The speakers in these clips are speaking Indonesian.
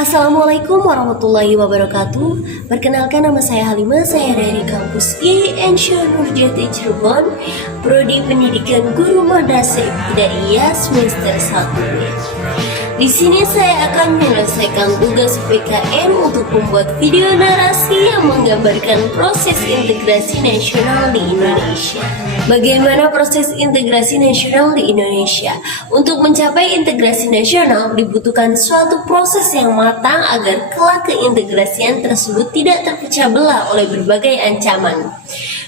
Assalamualaikum warahmatullahi wabarakatuh. Perkenalkan, nama saya Halimah. Saya dari kampus IAIN Nurjati Cirebon, Prodi Pendidikan Guru Madrasah Ibtidaiyah semester 1. Di sini saya akan menyelesaikan tugas PKN untuk membuat video narasi yang menggambarkan proses integrasi nasional di Indonesia. Bagaimana proses integrasi nasional di Indonesia? Untuk mencapai integrasi nasional dibutuhkan suatu proses yang matang agar kelak keintegrasian tersebut tidak terpecah belah oleh berbagai ancaman,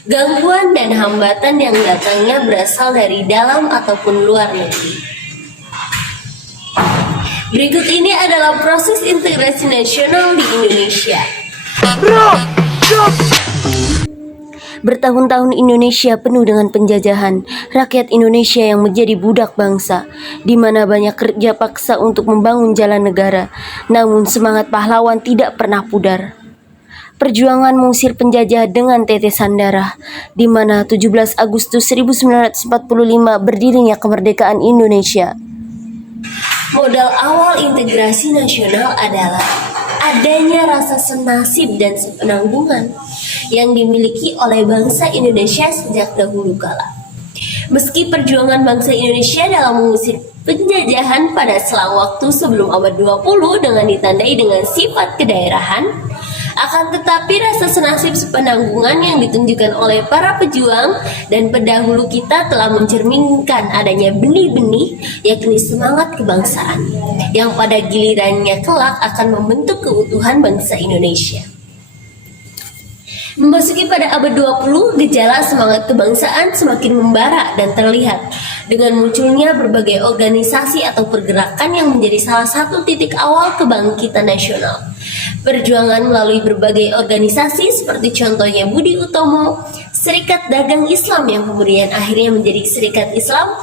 gangguan dan hambatan yang datangnya berasal dari dalam ataupun luar negeri. Berikut ini adalah proses integrasi nasional di Indonesia. Bertahun-tahun Indonesia penuh dengan penjajahan, rakyat Indonesia yang menjadi budak bangsa, di mana banyak kerja paksa untuk membangun jalan negara, namun semangat pahlawan tidak pernah pudar. Perjuangan mengusir penjajah dengan tetesan darah, di mana 17 Agustus 1945 berdirinya kemerdekaan Indonesia. Modal awal integrasi nasional adalah adanya rasa senasib dan sepenanggungan yang dimiliki oleh bangsa Indonesia sejak dahulu kala. Meski perjuangan bangsa Indonesia dalam mengusir penjajahan pada selang waktu sebelum abad 20 dengan ditandai dengan sifat kedaerahan, akan tetapi rasa senasib sepenanggungan yang ditunjukkan oleh para pejuang dan pendahulu kita telah mencerminkan adanya benih-benih, yakni semangat kebangsaan, yang pada gilirannya kelak akan membentuk keutuhan bangsa Indonesia. Memasuki pada abad 20, gejala semangat kebangsaan semakin membara dan terlihat dengan munculnya berbagai organisasi atau pergerakan yang menjadi salah satu titik awal kebangkitan nasional. Perjuangan melalui berbagai organisasi seperti contohnya Budi Utomo, Serikat Dagang Islam yang kemudian akhirnya menjadi Serikat Islam,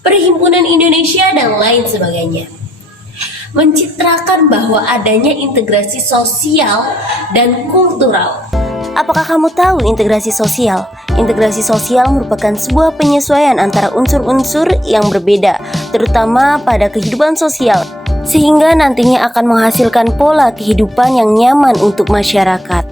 Perhimpunan Indonesia, dan lain sebagainya, mencitrakan bahwa adanya integrasi sosial dan kultural. Apakah kamu tahu integrasi sosial? Integrasi sosial merupakan sebuah penyesuaian antara unsur-unsur yang berbeda, terutama pada kehidupan sosial, sehingga nantinya akan menghasilkan pola kehidupan yang nyaman untuk masyarakat.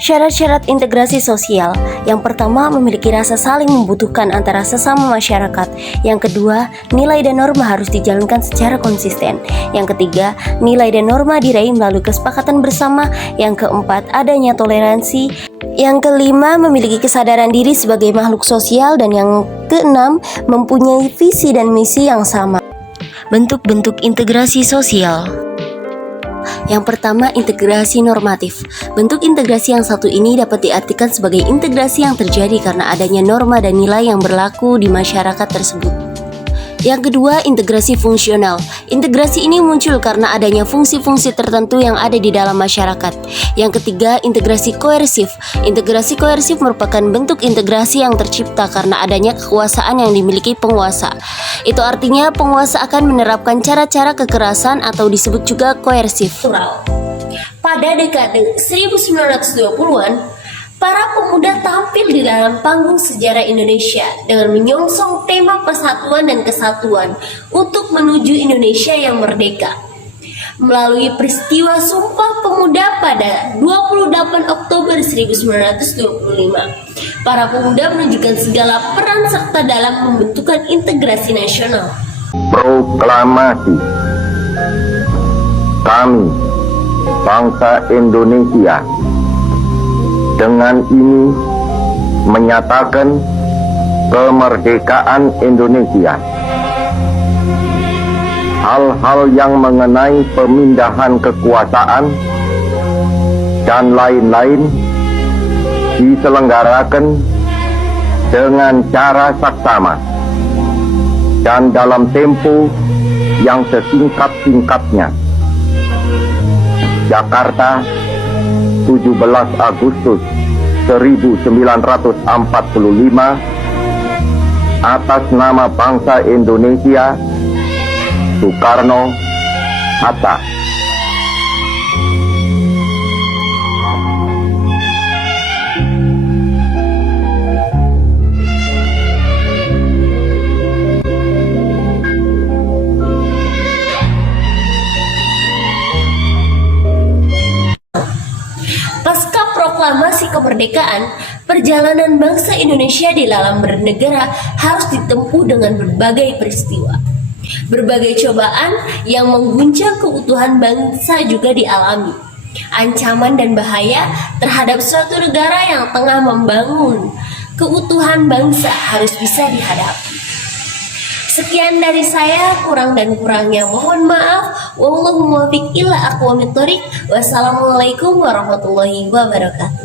Syarat-syarat integrasi sosial: yang pertama, memiliki rasa saling membutuhkan antara sesama masyarakat. Yang kedua, nilai dan norma harus dijalankan secara konsisten. Yang ketiga, nilai dan norma diraih melalui kesepakatan bersama. Yang keempat, adanya toleransi. Yang kelima, memiliki kesadaran diri sebagai makhluk sosial. Dan yang keenam, mempunyai visi dan misi yang sama. Bentuk-bentuk integrasi sosial. Yang pertama, integrasi normatif. Bentuk integrasi yang satu ini dapat diartikan sebagai integrasi yang terjadi karena adanya norma dan nilai yang berlaku di masyarakat tersebut. Yang kedua, integrasi fungsional. Integrasi ini muncul karena adanya fungsi-fungsi tertentu yang ada di dalam masyarakat. Yang ketiga, integrasi koersif. Integrasi koersif merupakan bentuk integrasi yang tercipta karena adanya kekuasaan yang dimiliki penguasa. Itu artinya penguasa akan menerapkan cara-cara kekerasan atau disebut juga koersif. Pada dekade 1920-an, para pemuda tampil di dalam panggung sejarah Indonesia dengan menyongsong tema persatuan dan kesatuan untuk menuju Indonesia yang merdeka. Melalui peristiwa Sumpah Pemuda pada 28 Oktober 1925, para pemuda menunjukkan segala peran serta dalam pembentukan integrasi nasional. Proklamasi. Kami, bangsa Indonesia, dengan ini menyatakan kemerdekaan Indonesia. Hal-hal yang mengenai pemindahan kekuasaan dan lain-lain diselenggarakan dengan cara saksama dan dalam tempo yang sesingkat-singkatnya. Jakarta, 17 Agustus 1945, atas nama bangsa Indonesia, Soekarno Hatta. proklamasi kemerdekaan, perjalanan bangsa Indonesia di dalam bernegara harus ditempuh dengan berbagai peristiwa. Berbagai cobaan yang mengguncang keutuhan bangsa juga dialami. Ancaman dan bahaya terhadap suatu negara yang tengah membangun keutuhan bangsa harus bisa dihadapi. Sekian dari saya, kurang dan kurangnya mohon maaf. Wallahu muwaffiq ila aqwamit thoriq. Wassalamualaikum warahmatullahi wabarakatuh.